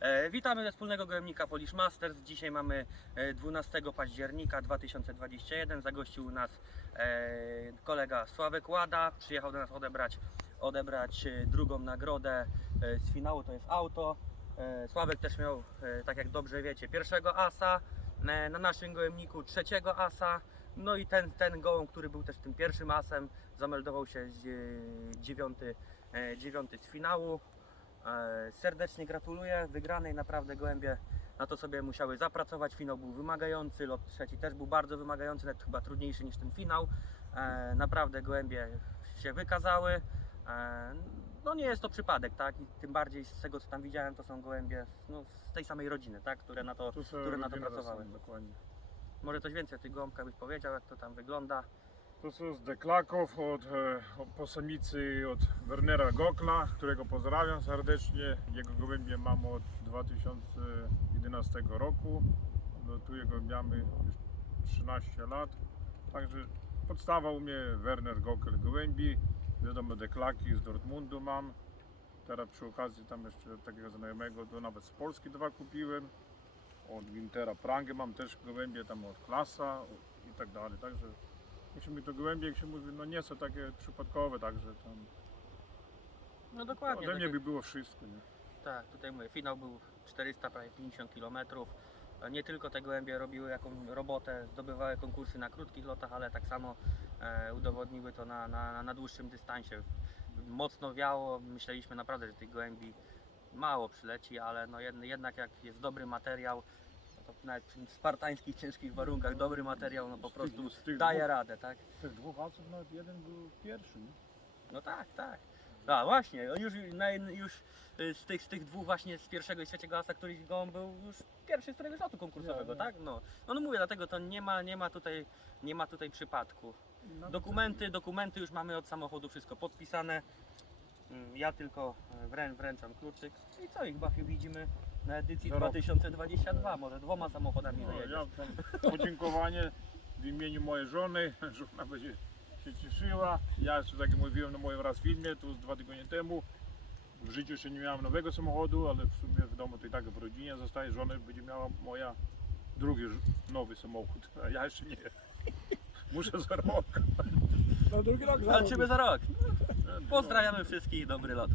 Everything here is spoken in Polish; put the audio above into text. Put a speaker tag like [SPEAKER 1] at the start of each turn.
[SPEAKER 1] E, witamy ze wspólnego gołębnika Polish Masters. Dzisiaj mamy e, 12 października 2021. Zagościł nas e, kolega Sławek Łada. Przyjechał do nas odebrać, odebrać e, drugą nagrodę e, z finału, to jest auto. E, Sławek też miał, e, tak jak dobrze wiecie, pierwszego asa. E, Na naszym gołębniku trzeciego asa. No i ten, ten gołąb, który był też tym pierwszym asem, zameldował się e, dziewiąty, e, dziewiąty z finału. E, Serdecznie gratuluję wygranej, naprawdę gołębie na to sobie musiały zapracować. Finał był wymagający, lot trzeci też był bardzo wymagający, nawet chyba trudniejszy niż ten finał. E, Naprawdę gołębie się wykazały. E, No nie jest to przypadek, tak? I tym bardziej z tego co tam widziałem, to są gołębie no, z tej samej rodziny, tak? Które na to, które na to pracowały.
[SPEAKER 2] są, Dokładnie.
[SPEAKER 1] Może coś więcej o tych gołąbkach byś powiedział, jak to tam wygląda.
[SPEAKER 2] To są z deklaków od, e, od po samicy od Wernera Gokla, którego pozdrawiam serdecznie. Jego gołębie mam od 2011 roku. Notuję gołębiami już 13 lat. Także podstawa u mnie Werner Gokl gołębi. Wiadomo deklaki z Dortmundu mam. Teraz przy okazji tam jeszcze takiego znajomego, to nawet z Polski dwa kupiłem. Od Wintera Prangę mam też gołębie tam od Klasa i tak dalej. Także musimy to gołębie, jak się mówi, no nie są takie przypadkowe, także tam
[SPEAKER 1] No dokładnie.
[SPEAKER 2] ode mnie by było wszystko. Nie?
[SPEAKER 1] Tak, tutaj mówię, finał był 400, prawie 50 km. Nie tylko te gołębie robiły jakąś robotę, zdobywały konkursy na krótkich lotach, ale tak samo e, udowodniły to na, na, na dłuższym dystansie. Mocno wiało, myśleliśmy naprawdę, że tych gołębi mało przyleci, ale no jed, jednak jak jest dobry materiał, nawet przy spartańskich, ciężkich warunkach dobry materiał no po prostu
[SPEAKER 2] z tych
[SPEAKER 1] daje
[SPEAKER 2] dwóch-
[SPEAKER 1] radę, tak?
[SPEAKER 2] Z tych dwóch asów nawet jeden był pierwszy. Nie?
[SPEAKER 1] No tak, tak. A właśnie, on już, na, już y, z, tych, z tych dwóch właśnie z pierwszego i trzeciego asa, któryś go on był już pierwszy z któregoś lotu konkursowego,
[SPEAKER 2] Nie, nie.
[SPEAKER 1] tak? No. no, no mówię, dlatego to nie ma, nie ma tutaj nie ma tutaj przypadku.
[SPEAKER 2] Nawet-
[SPEAKER 1] Dokumenty, dokumenty już mamy od samochodu wszystko podpisane. Mm, Ja tylko e, wrę, wręczam kluczyk. I co ich Bafiu widzimy na edycji
[SPEAKER 2] Za rok.
[SPEAKER 1] 2022, może dwoma samochodami
[SPEAKER 2] No,
[SPEAKER 1] dojedziesz.
[SPEAKER 2] ja tam podziękowanie w imieniu mojej żony, żona będzie się cieszyła. Ja jeszcze tak jak mówiłem na moim raz filmie, tu z dwa tygodnie temu. W życiu jeszcze nie miałem nowego samochodu, ale w sumie w domu to i tak w rodzinie zostaje. Żona będzie miała moja drugi ż- nowy samochód, a ja jeszcze nie. Muszę za rok.
[SPEAKER 3] Na drugi rok
[SPEAKER 1] Walczymy za rok. Pozdrawiamy wszystkich, dobry lot.